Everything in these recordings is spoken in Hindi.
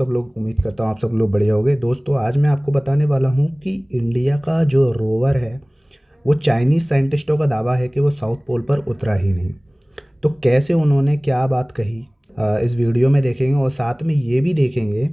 सब लोग उम्मीद करता हूँ आप सब लोग बढ़िया होंगे। दोस्तों आज मैं आपको बताने वाला हूँ कि इंडिया का जो रोवर है वो चाइनीज़ साइंटिस्टों का दावा है कि वो साउथ पोल पर उतरा ही नहीं। तो कैसे उन्होंने क्या बात कही इस वीडियो में देखेंगे और साथ में ये भी देखेंगे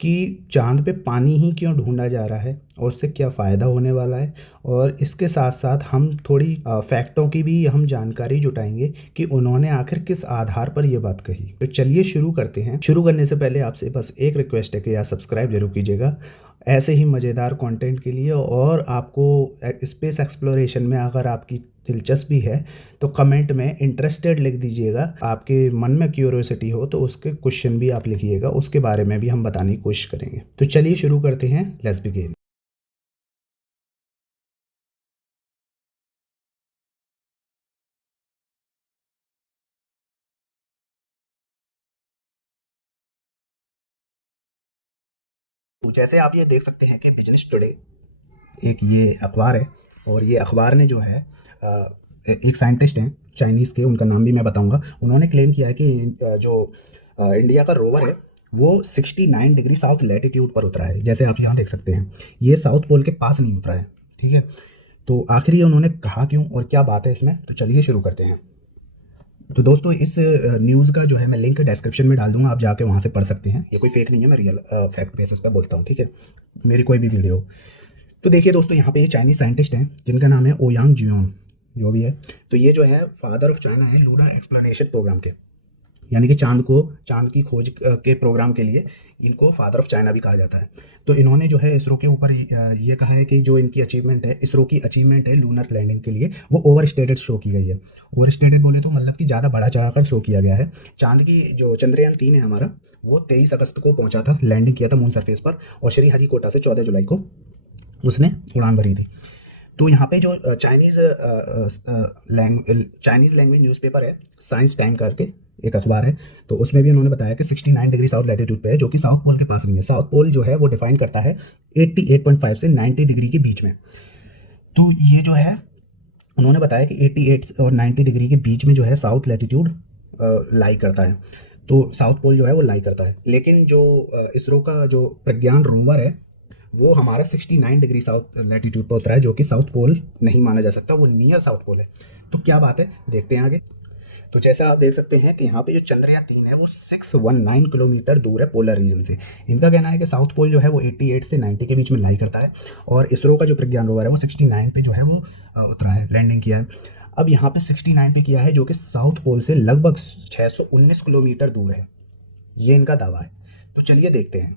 कि चाँद पे पानी ही क्यों ढूंढा जा रहा है और उससे क्या फ़ायदा होने वाला है। और इसके साथ साथ हम थोड़ी फैक्टों की भी हम जानकारी जुटाएंगे कि उन्होंने आखिर किस आधार पर ये बात कही। तो चलिए शुरू करते हैं। शुरू करने से पहले आपसे बस एक रिक्वेस्ट है कि यार सब्सक्राइब जरूर कीजिएगा ऐसे ही मज़ेदार कंटेंट के लिए। और आपको स्पेस एक्सप्लोरेशन में अगर आपकी दिलचस्पी है तो कमेंट में इंटरेस्टेड लिख दीजिएगा। आपके मन में क्यूरियोसिटी हो तो उसके क्वेश्चन भी आप लिखिएगा, उसके बारे में भी हम बताने की कोशिश करेंगे। तो चलिए शुरू करते हैं। Let's begin. तो जैसे आप ये देख सकते हैं कि बिजनेस टुडे एक ये अखबार है और ये अखबार ने जो है एक साइंटिस्ट हैं चाइनीज़ के, उनका नाम भी मैं बताऊंगा। उन्होंने क्लेम किया है कि जो इंडिया का रोवर है वो 69 डिग्री साउथ लैटिट्यूड पर उतरा है। जैसे आप यहाँ देख सकते हैं ये साउथ पोल के पास नहीं उतरा है। ठीक है, तो आखिर ये उन्होंने कहा क्यों और क्या बात है इसमें, तो चलिए शुरू करते हैं। तो दोस्तों इस न्यूज़ का जो है मैं लिंक डिस्क्रिप्शन में डाल दूंगा, आप जाके वहाँ से पढ़ सकते हैं। ये कोई फेक नहीं है, मैं रियल फैक्ट बेसिस पे बोलता हूँ। ठीक है, मेरी कोई भी वीडियो। तो देखिए दोस्तों यहाँ पे ये चाइनीज़ साइंटिस्ट हैं जिनका नाम है ओयांग जियोन, जो भी है। तो ये जो है फादर ऑफ चाइना है लूनर एक्सप्लोरेशन प्रोग्राम के, यानी कि चांद की खोज के प्रोग्राम के लिए इनको फादर ऑफ चाइना भी कहा जाता है। तो इन्होंने जो है इसरो के ऊपर ये कहा है कि जो इनकी अचीवमेंट है, इसरो की अचीवमेंट है लूनर लैंडिंग के लिए, वो ओवर स्टेटेड शो की गई है। ओवर स्टेटेड बोले तो मतलब कि ज़्यादा बढ़ा चढ़ा कर शो किया गया है। चांद की जो चंद्रयान 3 है हमारा, वो 23 अगस्त को पहुंचा था, लैंडिंग किया था मून सरफेस पर, और श्रीहरिकोटा से 14 जुलाई को उसने उड़ान भरी थी। तो यहाँ पे जो चाइनीज़ लैंग्वेज न्यूज़पेपर है, साइंस टाइम करके एक अखबार है, तो उसमें भी उन्होंने बताया कि 69 डिग्री साउथ लैटिट्यूड पे है, जो कि साउथ पोल के पास नहीं है। साउथ पोल जो है वो डिफाइन करता है 88.5 से 90 डिग्री के बीच में। तो ये जो है उन्होंने बताया कि 88 और 90 डिग्री के बीच में जो है साउथ लैटिट्यूड लाई करता है। तो साउथ पोल जो है वो लाई करता है। लेकिन जो इसरो का जो प्रज्ञान रोवर है वो हमारा 69 डिग्री साउथ लैटिट्यूड पर उतरा है, जो कि साउथ पोल नहीं माना जा सकता, वो नियर साउथ पोल है। तो क्या बात है, देखते हैं आगे। तो जैसा आप देख सकते हैं कि यहाँ पे जो चंद्रयान 3 है वो 619 किलोमीटर दूर है पोलर रीजन से। इनका कहना है कि साउथ पोल जो है वो 88 से 90 के बीच में लाई करता है, और इसरो का जो प्रज्ञान रोवर है वो 69 पे जो है वो उतरा है, लैंडिंग किया है। अब यहाँ पे 69 पे किया है, जो कि साउथ पोल से लगभग 619 किलोमीटर दूर है, ये इनका दावा है। तो चलिए देखते हैं।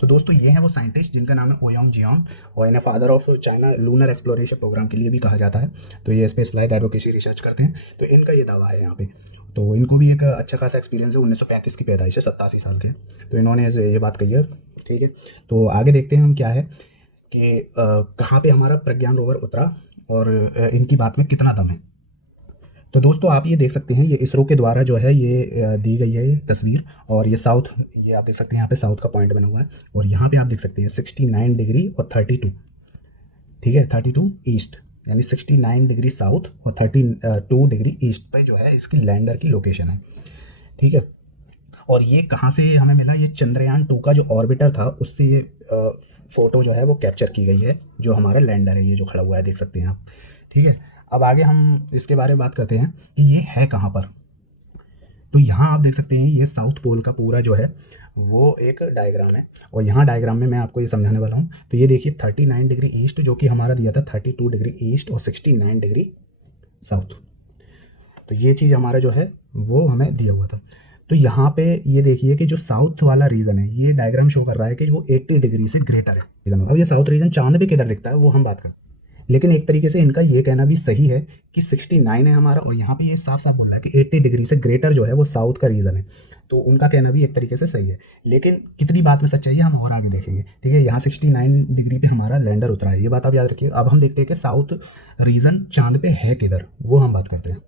तो दोस्तों ये हैं वो साइंटिस्ट जिनका नाम है ओयोंग जियांग, और इन्हें father of China lunar exploration program के लिए भी कहा जाता है। तो ये स्पेस फ्लाइट एडवोकेसी रिसर्च करते हैं, तो इनका ये दावा है यहाँ पे। तो इनको भी एक अच्छा खासा एक्सपीरियंस है, 1935 की पैदाइश है, 87 साल के। तो इन्होंने ये बात कही है। ठीक है, तो आगे देखते हैं हम क्या है कि कहाँ पे हमारा प्रज्ञान रोवर उतरा और इनकी बात में कितना दम है। तो दोस्तों आप ये देख सकते हैं, ये इसरो के द्वारा जो है ये दी गई है ये तस्वीर, और ये साउथ, ये आप देख सकते हैं यहाँ पे साउथ का पॉइंट बना हुआ है, और यहाँ पे आप देख सकते हैं 69 डिग्री और 32। ठीक है, 32 ईस्ट, यानी 69 डिग्री साउथ और 32 डिग्री ईस्ट पे जो है इसकी लैंडर की लोकेशन है। ठीक है, और ये कहाँ से हमें मिला, ये चंद्रयान 2 का जो ऑर्बिटर था उससे ये फोटो जो है वो कैप्चर की गई है, जो हमारा लैंडर है ये जो खड़ा हुआ है, देख सकते हैं आप। ठीक है, अब आगे हम इसके बारे में बात करते हैं कि ये है कहाँ पर। तो यहाँ आप देख सकते हैं ये साउथ पोल का पूरा जो है वो एक डायग्राम है, और यहाँ डायग्राम में मैं आपको ये समझाने वाला हूँ। तो ये देखिए 39 डिग्री ईस्ट जो कि हमारा दिया था, 32 डिग्री ईस्ट और 69 डिग्री साउथ। तो ये चीज़ हमारा जो है वो हमें दिया हुआ था। तो यहाँ पे ये देखिए कि जो साउथ वाला रीजन है, ये डायग्राम शो कर रहा है कि वो 80 डिग्री से ग्रेटर है। अब ये साउथ रीजन चांद पे किधर दिखता है वो हम बात करते हैं, लेकिन एक तरीके से इनका ये कहना भी सही है कि 69 है हमारा, और यहाँ पे ये साफ साफ बोल रहा है कि 80 डिग्री से ग्रेटर जो है वो साउथ का रीजन है। तो उनका कहना भी एक तरीके से सही है, लेकिन कितनी बात में सच्चाई है हम और आगे देखेंगे। ठीक है, यहाँ 69 डिग्री पे हमारा लैंडर उतरा है, ये बात आप याद रखिए। अब हम देखते हैं कि साउथ रीजन चांद पे है किधर, वो हम बात करते हैं।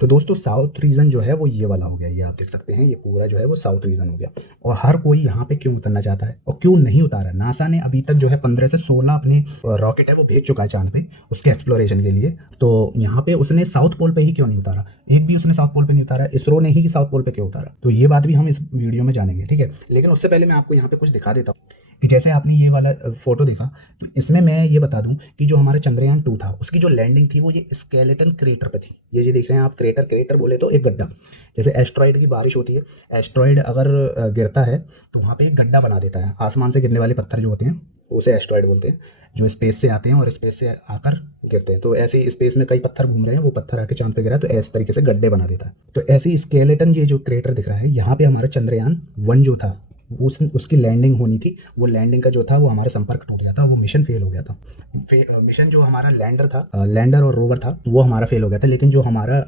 तो दोस्तों साउथ रीजन जो है वो ये वाला हो गया, ये आप देख सकते हैं, ये पूरा जो है वो साउथ रीजन हो गया। और हर कोई यहाँ पे क्यों उतरना चाहता है और क्यों नहीं उतारा? नासा ने अभी तक जो है 15 से 16 अपने रॉकेट है वो भेज चुका है चांद पे उसके एक्सप्लोरेशन के लिए। तो यहाँ पे उसने साउथ पोल पे ही क्यों नहीं उतारा? एक भी उसने साउथ पोल पे नहीं उतारा, इसरो ने ही साउथ पोल पे क्यों उतारा? तो ये बात भी हम इस वीडियो में जानेंगे, ठीक है। लेकिन उससे पहले मैं आपको यहाँ पे कुछ दिखा देता हूँ कि जैसे आपने ये वाला फोटो देखा, तो इसमें मैं ये बता दूं कि जो हमारा चंद्रयान 2 था उसकी जो लैंडिंग थी वो ये स्केलेटन क्रेटर पे थी। ये देख रहे हैं आप, क्रेटर, क्रेटर बोले तो एक गड्ढा, जैसे एस्ट्रॉइड की बारिश होती है, एस्ट्रॉइड अगर गिरता है तो वहाँ पे एक गड्ढा बना देता है। आसमान से गिरने वाले पत्थर जो होते हैं उसे एस्ट्रॉइड बोलते हैं, जो स्पेस से आते हैं और स्पेस से आकर गिरते हैं। तो ऐसे ही स्पेस में कई पत्थर घूम रहे हैं, वो पत्थर आके चांद पे गिरा तो ऐसे तरीके से गड्ढे बना देता है। तो ऐसे ही स्केलेटन, ये जो क्रेटर दिख रहा है, यहाँ पे हमारा चंद्रयान 1 जो था उसकी लैंडिंग होनी थी। वो लैंडिंग का जो था वो हमारा संपर्क टूट गया था, वो मिशन फेल हो गया था। मिशन जो हमारा लैंडर था, लैंडर और रोवर था, वो हमारा फेल हो गया था। लेकिन जो हमारा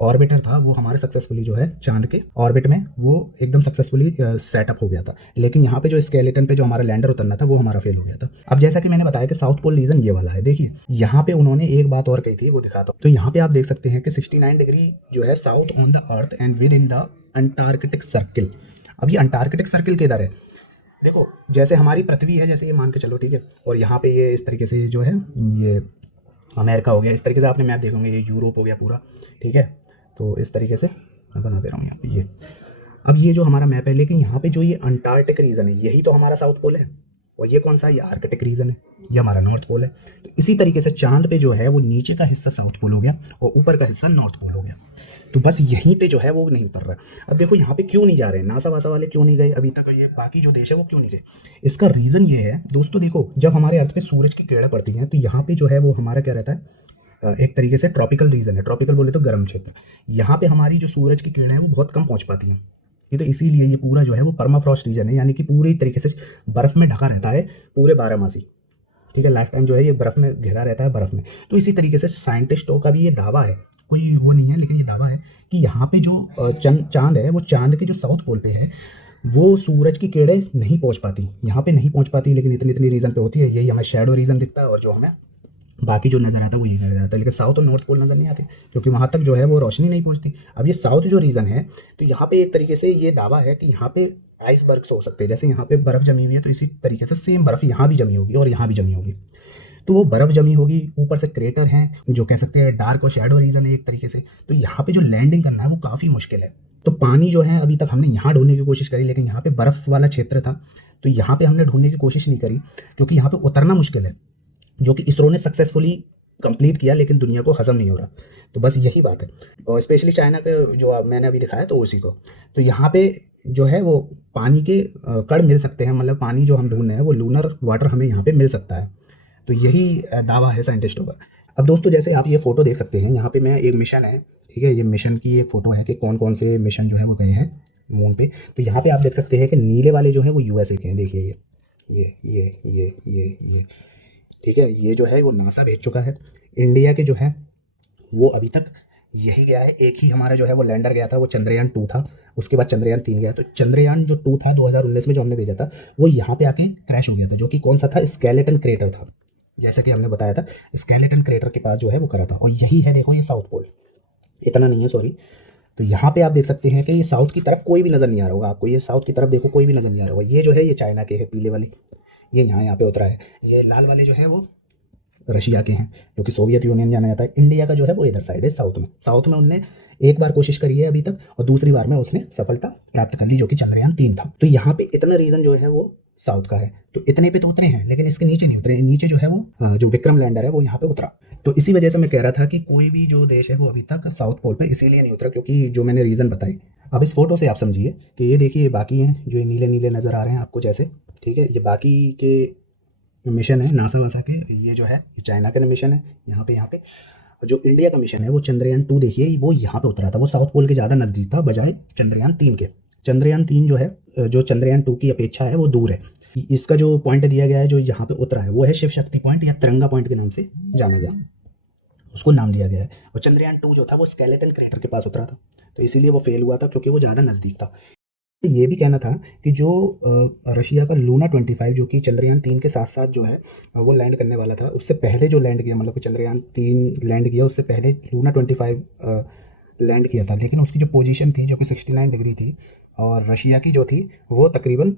ऑर्बिटर था वो हमारा सक्सेसफुली जो है चांद के ऑर्बिट में वो एकदम सक्सेसफुली सेटअप हो गया था। लेकिन यहाँ पे जो स्केलेटन पे जो हमारा लैंडर उतरना था वो हमारा फेल हो गया था। अब जैसा कि मैंने बताया कि साउथ पोल रीजन ये वाला है, देखिए यहाँ पे उन्होंने एक बात और कही थी, वो दिखाता हूँ। तो यहाँ पे आप देख सकते हैं कि 69 डिग्री जो है south on the earth and with in the Antarctic circle. अब ये अंटार्कटिक सर्किल किधर है? देखो जैसे हमारी पृथ्वी है, जैसे ये मान के चलो, ठीक है, और यहाँ पे ये इस तरीके से जो है ये अमेरिका हो गया, इस तरीके से आपने मैप देखोगे, ये यूरोप हो गया पूरा, ठीक है। तो इस तरीके से मैं बना दे रहा हूँ यहाँ पे ये। अब ये जो हमारा मैप है, लेकिन यहाँ पे जो ये अंटार्कटिक रीजन है यही तो हमारा साउथ पोल है, और ये कौन सा है? ये आर्कटिक रीजन है, ये हमारा नॉर्थ पोल है। तो इसी तरीके से चांद पे जो है वो नीचे का हिस्सा साउथ पोल हो गया और ऊपर का हिस्सा नॉर्थ पोल हो गया। तो बस यहीं पे जो है वो नहीं उतर रहा है। अब देखो यहाँ पे क्यों नहीं जा रहे हैं, नासा वासा वाले क्यों नहीं गए अभी तक, ये बाकी जो देश है वो क्यों नहीं गए? इसका रीज़न ये है दोस्तों, देखो जब हमारे अर्थ पे सूरज की किरणें पड़ती हैं तो यहाँ पे जो है वो हमारा क्या रहता है, एक तरीके से ट्रॉपिकल रीजन है, ट्रॉपिकल बोले तो गर्म क्षेत्र। यहाँ पे हमारी जो सूरज की किरणें हैं वो बहुत कम पहुँच पाती हैं। ये तो इसीलिए ये पूरा जो है वो परमाफ्रॉस्ट रीजन है, यानी कि पूरी तरीके से बर्फ़ में ढका रहता है पूरे 12 मासी, ठीक है। लाइफ टाइम जो है ये बर्फ़ में घिरा रहता है, बर्फ़ में। तो इसी तरीके से साइंटिस्टों का भी ये दावा है, कोई वो नहीं है, लेकिन ये दावा है कि यहाँ पे जो चांद है वो चांद के जो साउथ पोल पे है वो सूरज की किरणें नहीं पहुँच पाती, यहाँ पे नहीं पहुँच पाती, लेकिन इतनी इतनी रीजन पे होती है। यही हमें शेडो रीजन दिखता है और जो हमें बाकी जो नज़र आता है वो ये नज़र आता है, लेकिन साउथ और नॉर्थ पोल नज़र नहीं आते क्योंकि वहाँ तक जो है वो रोशनी नहीं पहुँचती। अब ये साउथ जो रीजन है, तो यहाँ पे एक तरीके से ये दावा है कि यहाँ पे आइसबर्ग्स हो सकते हैं, जैसे यहाँ पे बर्फ़ जमी हुई है तो इसी तरीके से सेम बर्फ़ यहाँ भी जमी होगी और यहाँ भी जमी होगी। तो वो बर्फ़ जमी होगी, ऊपर से क्रेटर हैं जो कह सकते हैं डार्क और शैडो रीजन है एक तरीके से। तो यहाँ पे जो लैंडिंग करना है वो काफ़ी मुश्किल है। तो पानी जो है अभी तक हमने यहाँ ढूंढने की कोशिश करी, लेकिन यहाँ पे बर्फ़ वाला क्षेत्र था तो यहाँ पे हमने ढूंढने की कोशिश नहीं करी क्योंकि यहाँ पे उतरना मुश्किल है, जो कि इसरो ने सक्सेसफुली कंप्लीट किया, लेकिन दुनिया को हजम नहीं हो रहा। तो बस यही बात है, और स्पेशली चाइना के जो मैंने अभी दिखाया तो उसी को। तो यहाँ पे जो है वो पानी के कण मिल सकते हैं, मतलब पानी जो हम ढूंढ रहे हैं वो लूनर वाटर हमें यहाँ पे मिल सकता है। तो यही दावा है साइंटिस्टों का। अब दोस्तों जैसे आप ये फोटो देख सकते हैं, यहाँ पे मैं एक मिशन है, ठीक है, ये मिशन की एक फ़ोटो है कि कौन कौन से मिशन जो है वो गए हैं मून पे। तो यहाँ पे आप देख सकते हैं कि नीले वाले जो है वो यूएसए के हैं, देखिए ये ठीक है, ये जो है वो नासा भेज चुका है। इंडिया के जो है वो अभी तक यही गया है, एक ही हमारा जो है वो लैंडर गया था, वो चंद्रयान 2 था, उसके बाद चंद्रयान 3 गया। तो चंद्रयान जो 2 था 2019 में जो हमने भेजा था वो यहाँ पे आके क्रैश हो गया था, जो कि कौन सा था, स्केलेटन क्रेटर था, जैसा कि हमने बताया था। स्केलेटन क्रेटर के पास जो है वो करा था, और यही है देखो ये साउथ पोल, इतना नहीं है सॉरी। तो यहाँ पे आप देख सकते हैं कि ये साउथ की तरफ कोई भी नज़र नहीं आ रहा होगा आपको, ये साउथ की तरफ देखो कोई भी नज़र नहीं आ रहा होगा। ये जो है ये चाइना के है पीले वाले, ये यहाँ पे उतरा है। ये लाल वाले जो है वो रशिया के हैं, जो कि सोवियत यूनियन जाना जाता है। इंडिया का जो है वो इधर साइड है, साउथ में उनने एक बार कोशिश करी है अभी तक, और दूसरी बार में उसने सफलता प्राप्त कर ली, जो कि चंद्रयान 3 था। तो यहाँ पे इतना रीजन जो है वो साउथ का है। तो इतने पे तो उतरे हैं, लेकिन इसके नीचे नहीं उतरे। नीचे जो है वो जो विक्रम लैंडर है वो यहाँ पे उतरा। तो इसी वजह से मैं कह रहा था कि कोई भी जो देश है वो अभी तक साउथ पोल पे इसीलिए नहीं उतरा, क्योंकि जो मैंने रीज़न बताए। अब इस फोटो से आप समझिए कि ये देखिए, ये बाकी हैं जो ये नीले नीले नज़र आ रहे हैं आपको जैसे, ठीक है, ये बाकी के मिशन है नासा वासा के। ये जो है चाइना का मिशन है यहाँ पे। जो इंडिया का मिशन है वो चंद्रयान 2 देखिए, वो यहाँ पे उतरा था, वो साउथ पोल के ज़्यादा नज़दीक था बजाय चंद्रयान 3 के। चंद्रयान 3 जो है, जो चंद्रयान 2 की अपेक्षा है वो दूर है। इसका जो पॉइंट दिया गया है जो यहाँ पे उतरा है वो है शिव शक्ति पॉइंट या तिरंगा पॉइंट के नाम से जाना गया, उसको नाम दिया गया है। और चंद्रयान 2 जो था वो स्केलेटन क्रेटर के पास उतरा था, तो इसीलिए वो फेल हुआ था क्योंकि वो ज़्यादा नज़दीक था। ये भी कहना था कि जो रशिया का लूना 25 जो कि चंद्रयान 3 के साथ साथ जो है वो लैंड करने वाला था, उससे पहले जो लैंड किया, मतलब कि चंद्रयान 3 लैंड किया उससे पहले लूना 25 लैंड किया था, लेकिन उसकी जो पोजीशन थी जो कि 69 डिग्री थी और रशिया की जो थी वो तकरीबन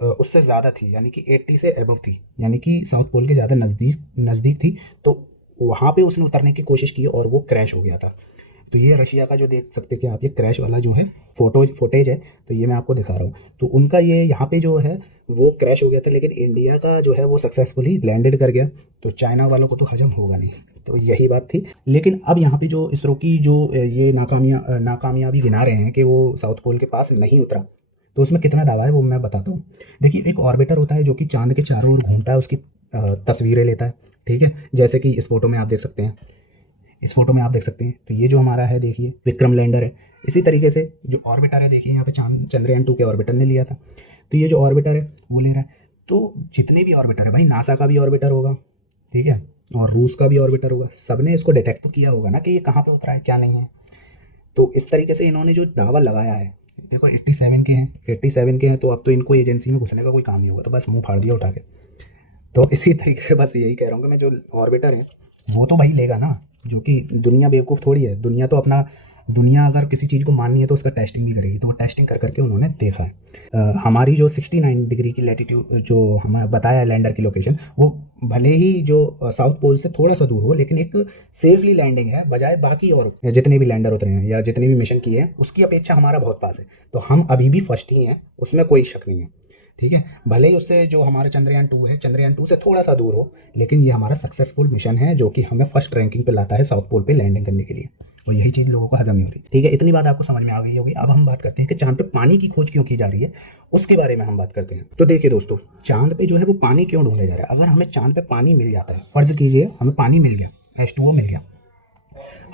उससे ज़्यादा थी, यानी कि 80 से एबव थी, यानी कि साउथ पोल के ज़्यादा नज़दीक नज़दीक थी। तो वहाँ पे उसने उतरने की कोशिश की और वो क्रैश हो गया था। तो ये रशिया का जो देख सकते हैं कि आप, ये क्रैश वाला जो है फुटेज है, तो ये मैं आपको दिखा रहा हूँ। तो उनका ये यहाँ पे जो है वो क्रैश हो गया था, लेकिन इंडिया का जो है वो सक्सेसफुली लैंडेड कर गया। तो चाइना वालों को तो हजम होगा नहीं, तो यही बात थी। लेकिन अब यहाँ पे जो इसरो की जो ये नाकामयाबी गिना रहे हैं कि वो साउथ पोल के पास नहीं उतरा, तो उसमें कितना दावा है वो मैं बताता हूँ। देखिए, एक ऑर्बिटर होता है जो कि चांद के चारों ओर घूमता है, उसकी तस्वीरें लेता है, ठीक है, जैसे कि इस फोटो में आप देख सकते हैं। इस फोटो में आप देख सकते हैं, तो ये जो हमारा है देखिए विक्रम लैंडर है। इसी तरीके से जो ऑर्बिटर है देखिए यहाँ पे चंद्रयान 2 के ऑर्बिटर ने लिया था, तो ये जो ऑर्बिटर है वो ले रहा है। तो जितने भी ऑर्बिटर है भाई, नासा का भी ऑर्बिटर होगा, ठीक है, और रूस का भी ऑर्बिटर होगा, सबने इसको डिटेक्ट तो किया होगा ना कि ये कहाँ पे उतरा है क्या नहीं है। तो इस तरीके से इन्होंने जो दावा लगाया है, देखो 87 के हैं, तो अब तो इनको एजेंसी में घुसने का कोई काम नहीं होगा, तो बस मुंह फाड़ दिया उठा के। तो इसी तरीके से बस यही कह रहा हूँ कि मैं, जो ऑर्बिटर है वो तो भाई लेगा ना, जो कि दुनिया बेवकूफ़ थोड़ी है, दुनिया तो अपना, दुनिया अगर किसी चीज़ को माननी है तो उसका टेस्टिंग भी करेगी, तो वो टेस्टिंग कर करके उन्होंने देखा है। हमारी जो 69 डिग्री की लैटिट्यूड जो हमें बताया है लैंडर की लोकेशन, वो भले ही जो साउथ पोल से थोड़ा सा दूर हो, लेकिन एक सेफली लैंडिंग है, बजाय बाकी और जितने भी लैंडर उतरे हैं या जितने भी मिशन किए हैं उसकी अपेक्षा हमारा बहुत पास है। तो हम अभी भी फर्स्ट ही हैं, उसमें कोई शक नहीं है, ठीक है। भले ही उससे जो हमारा चंद्रयान 2 है, चंद्रयान 2 से थोड़ा सा दूर हो, लेकिन ये हमारा सक्सेसफुल मिशन है जो कि हमें फर्स्ट रैंकिंग पे लाता है साउथ पोल पे लैंडिंग करने के लिए। और यही चीज़ लोगों को हजम नहीं हो रही, ठीक है। इतनी बात आपको समझ में आ गई होगी। अब हम बात करते हैं कि चांद पे पानी की खोज क्यों की जा रही है, उसके बारे में हम बात करते हैं। तो देखिए दोस्तों, चांद पे जो है वो पानी क्यों ढूंढा जा रहा है। अगर हमें चांद पे पानी मिल जाता है, फर्ज कीजिए हमें पानी मिल गया, H2O मिल गया,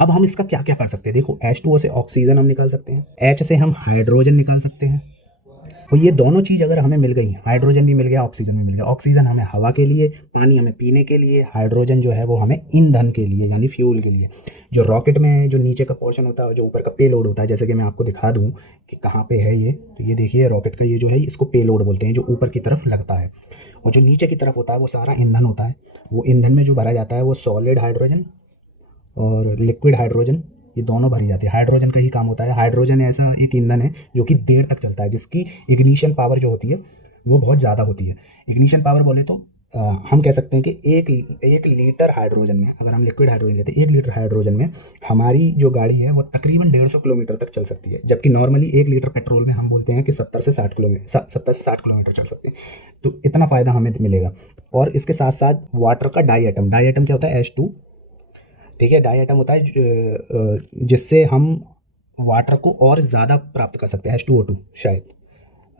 अब हम इसका क्या क्या कर सकते हैं। देखो, H2O से ऑक्सीजन हम निकाल सकते हैं, H से हम हाइड्रोजन निकाल सकते हैं, और ये दोनों चीज़ अगर हमें मिल गई, हाइड्रोजन भी मिल गया, ऑक्सीजन भी मिल गया, ऑक्सीजन हमें हवा के लिए, पानी हमें पीने के लिए, हाइड्रोजन जो है वो हमें ईंधन के लिए यानी फ्यूल के लिए। जो रॉकेट में जो नीचे का पोर्शन होता है, जो ऊपर का पेलोड होता है, जैसे कि मैं आपको दिखा दूँ कि कहाँ पे है ये, तो ये देखिए रॉकेट का ये जो है इसको पेलोड बोलते हैं, जो ऊपर की तरफ लगता है, और जो नीचे की तरफ होता है वो सारा ईंधन होता है। वो ईंधन में जो भरा जाता है वो सॉलिड हाइड्रोजन और लिक्विड हाइड्रोजन, ये दोनों भरी जाती है। हाइड्रोजन का ही काम होता है, हाइड्रोजन ऐसा एक ईंधन है जो कि देर तक चलता है, जिसकी इग्निशन पावर जो होती है वो बहुत ज़्यादा होती है। इग्निशन पावर बोले तो हम कह सकते हैं कि एक लीटर हाइड्रोजन में, अगर हम लिक्विड हाइड्रोजन लेते हैं, 1 लीटर हाइड्रोजन में हमारी जो गाड़ी है वो तकरीबन 150 किलोमीटर तक चल सकती है, जबकि नॉर्मली 1 लीटर पेट्रोल में हम बोलते हैं कि 70 से 60 किलोमीटर चल सकते हैं। तो इतना फ़ायदा हमें मिलेगा। और इसके साथ साथ वाटर का डाई एटम क्या होता है, H2, ठीक है, डाई एटम होता है जिससे हम वाटर को और ज़्यादा प्राप्त कर सकते हैं, H2O2 शायद।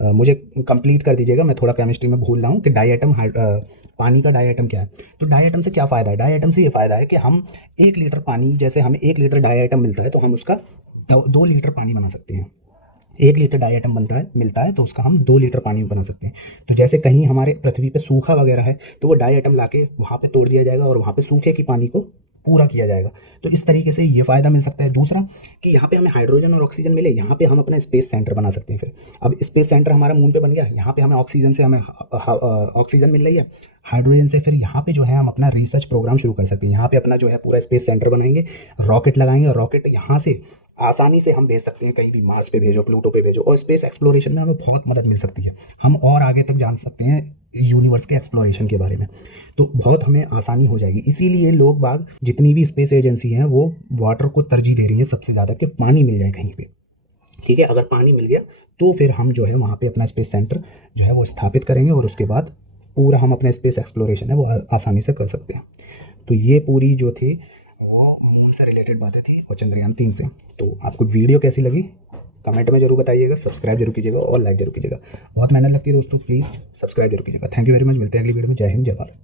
मुझे कंप्लीट कर दीजिएगा, मैं थोड़ा केमिस्ट्री में भूल रहा हूँ कि डाई एटम पानी का डाई एटम क्या है। तो डाई एटम से क्या फ़ायदा है, डाई एटम से ये फ़ायदा है कि हम 1 लीटर पानी, जैसे हमें 1 लीटर डाई एटम मिलता है तो हम उसका 2 लीटर पानी बना सकते हैं। 1 लीटर डाई एटम बनता है मिलता है तो उसका हम 2 लीटर पानी बना सकते हैं। तो जैसे कहीं हमारे पृथ्वी पे सूखा वगैरह है तो वो डाई एटम लाके वहाँ पे तोड़ दिया जाएगा और वहाँ पे सूखे की पानी को पूरा किया जाएगा। तो इस तरीके से ये फ़ायदा मिल सकता है। दूसरा कि यहाँ पे हमें हाइड्रोजन और ऑक्सीजन मिले, यहाँ पे हम अपना स्पेस सेंटर बना सकते हैं। फिर अब स्पेस सेंटर हमारा मून पे बन गया, यहाँ पे हमें ऑक्सीजन से हमें ऑक्सीजन मिल रही है, हाइड्रोजन से फिर यहाँ पे जो है हम अपना रिसर्च प्रोग्राम शुरू कर सकते हैं। यहाँ पे अपना जो है पूरा स्पेस सेंटर बनाएंगे, रॉकेट लगाएंगे, और रॉकेट यहाँ से आसानी से हम भेज सकते हैं, कहीं भी मार्स पे भेजो, प्लूटो पे भेजो, और स्पेस एक्सप्लोरेशन में हमें बहुत मदद मिल सकती है। हम और आगे तक जान सकते हैं यूनिवर्स के एक्सप्लोरेशन के बारे में, तो बहुत हमें आसानी हो जाएगी। इसीलिए लोग बाग, जितनी भी स्पेस एजेंसी हैं, वो वाटर को तरजीह दे रही हैं सबसे ज़्यादा, कि पानी मिल जाए कहीं पे, ठीक है। अगर पानी मिल गया तो फिर हम जो है वहाँ पे अपना स्पेस सेंटर जो है वो स्थापित करेंगे, और उसके बाद पूरा हम अपना स्पेस एक्सप्लोरेशन है वो आसानी से कर सकते हैं। तो ये पूरी जो थी वो मून से रिलेटेड बातें थी और चंद्रयान 3 से। तो आपको वीडियो कैसी लगी कमेंट में जरूर बताइएगा, सब्सक्राइब जरूर कीजिएगा और लाइक जरूर कीजिएगा। बहुत मेहनत लगती है दोस्तों, प्लीज़ सब्सक्राइब जरूर कीजिएगा। थैंक यू वेरी मच, मिलते हैं अगली वीडियो में। जय हिंद, जय भारत।